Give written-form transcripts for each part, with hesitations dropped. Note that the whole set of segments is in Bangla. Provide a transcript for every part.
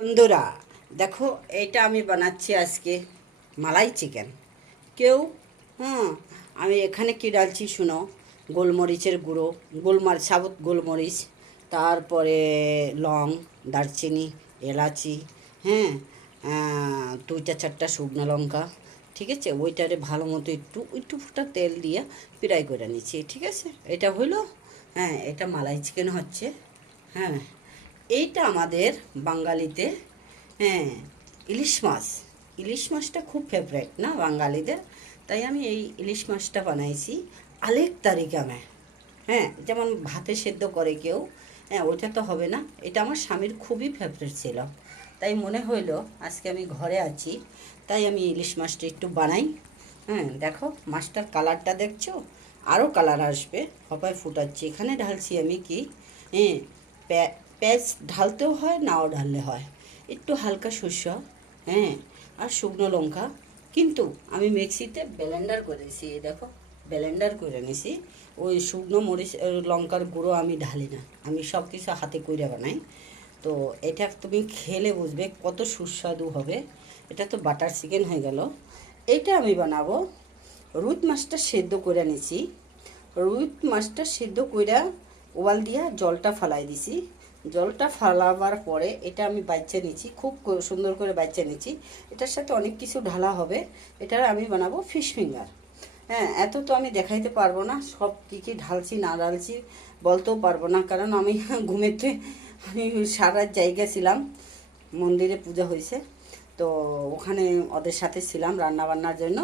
বন্ধুরা দেখো, এইটা আমি বানাচ্ছি আজকে মালাই চিকেন। কেউ হ্যাঁ, আমি এখানে কি ডালছি শুনো। গোলমরিচের গুঁড়ো, সাবুত গোলমরিচ, তারপরে লং, দারচিনি, এলাচি, হ্যাঁ, দুইটা চারটা শুকনো লঙ্কা, ঠিক আছে। ওইটারে ভালো মতো একটু একটু ফুটা তেল দিয়ে ফ্রাই করে নিচ্ছি, ঠিক আছে। এটা হইলো, হ্যাঁ, এটা মালাই চিকেন হচ্ছে। হ্যাঁ, এইটা আমাদের বাঙালিতে, হ্যাঁ, ইলিশ মাছ। ইলিশ মাছটা খুব ফেভারেট না বাঙালিদের, তাই আমি এই ইলিশ মাছটা বানাইছি আলেক তারিকামে। হ্যাঁ, যেমন ভাতে সেদ্ধ করে কেউ, হ্যাঁ, ওইটা তো হবে না। এটা আমার স্বামীর খুবই ফেভারিট ছিল, তাই মনে হইলো আজকে আমি ঘরে আছি, তাই আমি ইলিশ মাছটা একটু বানাই। হ্যাঁ, দেখো মাছটার কালারটা দেখছো, আরও কালার আসবে। হপায় ফুটাচ্ছি, এখানে ঢালছি আমি কি, হ্যাঁ, পেঁয়াজ ঢালতেও হয়, নাও ঢাললে হয়। একটু হালকা শস্য, হ্যাঁ, আর শুকনো লঙ্কা। কিন্তু আমি মিক্সিতে ব্লেন্ডার করেছি, এই দেখো, ব্লেন্ডার করে নিছি। ওই শুকনো মরিচ লঙ্কার গুঁড়ো আমি ঢালি না, আমি সব কিছু হাতে কইরা বানাই। তো এটা তুমি খেলে বুঝবে কত সুস্বাদু হবে। এটা তো বাটার চিকেন হয়ে গেল। এইটা আমি বানাবো, রুই মাছটা সেদ্ধ করে নিছি। রুই মাছটা সেদ্ধ কইরা ওয়াল দিয়া জলটা ফালাই দিছি। জলটা ফালাবার পরে এটা আমি বাচ্চা নিচ্ছি, খুব সুন্দর করে বাচ্চা নিচ্ছি। এটার সাথে অনেক কিছু ঢালা হবে। এটা আমি বানাবো ফিশ ফিঙ্গার। হ্যাঁ, এত তো আমি দেখাইতে পারবো না, সব কী কী ঢালছি না ঢালছি বলতেও পারবো না, কারণ আমি ঘুমেতে আমি সারা জায়গায় ছিলাম। মন্দিরে পূজা হয়েছে, তো ওখানে ওদের সাথে ছিলাম রান্না বান্নার জন্য।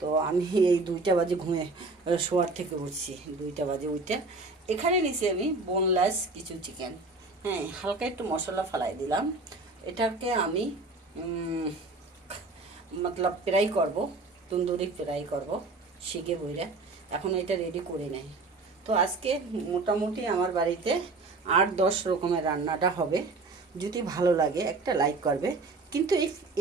তো আমি এই 2টা বাজে ঘুমে শোয়ার থেকে উঠছি, 2টা বাজে উঠে এখানে নিছি আমি বোনলেস কিছু চিকেন। হ্যাঁ, হালকা একটু মশলা ফালাই দিলাম। এটাকে আমি মতলব ফ্রাই করব, তন্দুরি ফ্রাই করব শিখে বইরা। এখন এটা রেডি করে নেই। তো আজকে মোটামুটি আমার বাড়িতে 8-10 রকমের রান্নাটা হবে। যদি ভালো লাগে একটা লাইক করবে। কিন্তু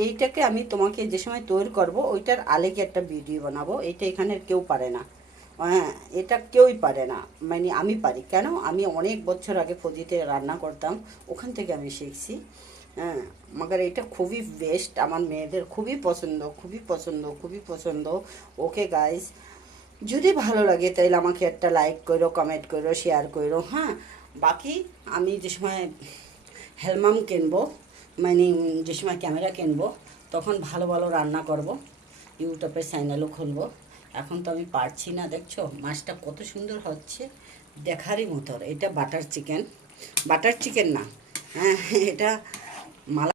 এইটাকে আমি তোমাকে যে সময় তৈরি করব ওইটার আলেকে একটা ভিডিও বানাবো। এইটা এখানে কেউ পারে না। হ্যাঁ, এটা কেউই পারে না, মানে আমি পারি কেন, আমি অনেক বছর আগে ফজিতে রান্না করতাম, ওখান থেকে আমি শিখছি। হ্যাঁ, মাগার এটা খুবই বেস্ট, আমার মেয়েদের খুবই পছন্দ, খুবই পছন্দ, খুবই পছন্দ। ওকে গাইস, যদি ভালো লাগে তাহলে আমাকে একটা লাইক করো, কমেন্ট করো, শেয়ার করো। হ্যাঁ, বাকি আমি যে সময় হেলমাম কিনবো, মানে যে সময় ক্যামেরা কিনবো, তখন ভালো ভালো রান্না করব, ইউটিউবের চ্যানেলও খুলবো। এখন তো আমি পারছি না। দেখছো মাছটা কত সুন্দর হচ্ছে, দেখারই মতো। এটা বাটার চিকেন, বাটার চিকেন না, হ্যাঁ, এটা মালাই।